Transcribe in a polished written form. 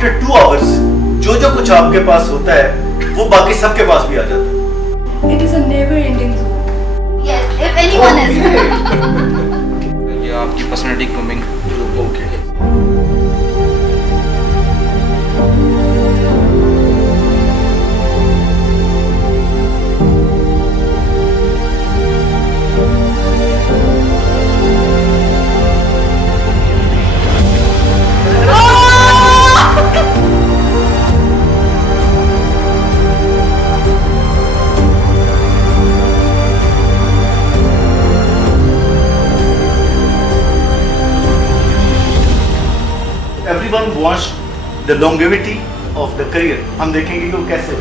After 2 hours जो जो कुछ आपके पास होता है वो बाकी सबके पास भी आ जाता है. It is a never-ending zone. Yes, if anyone is. ये आपकी personality grooming. Okay. Everyone wants the longevity of the career. हम देखेंगे कि वो कैसे